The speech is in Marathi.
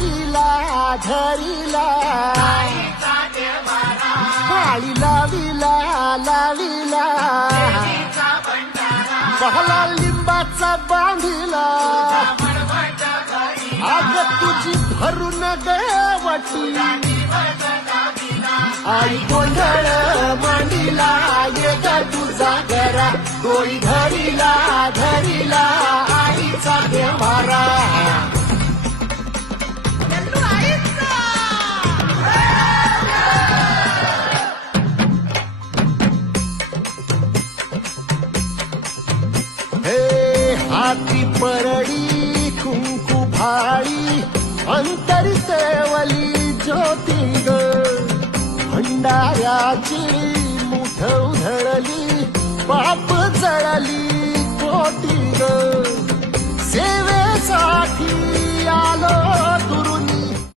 धरिला धरिला काळी लाविला लाविला बहला लिंबाचा बांधिला आग तुझी भरून गवटी आई गोंधळ मांडिला ये ग तुझा घरा डोळी धरिला धरिला आईचा देवारा हाती परडी कुंकू भाळी अंतरी सेवली ज्योती ग भंडाऱ्याची मुठ उधळली पाप जळली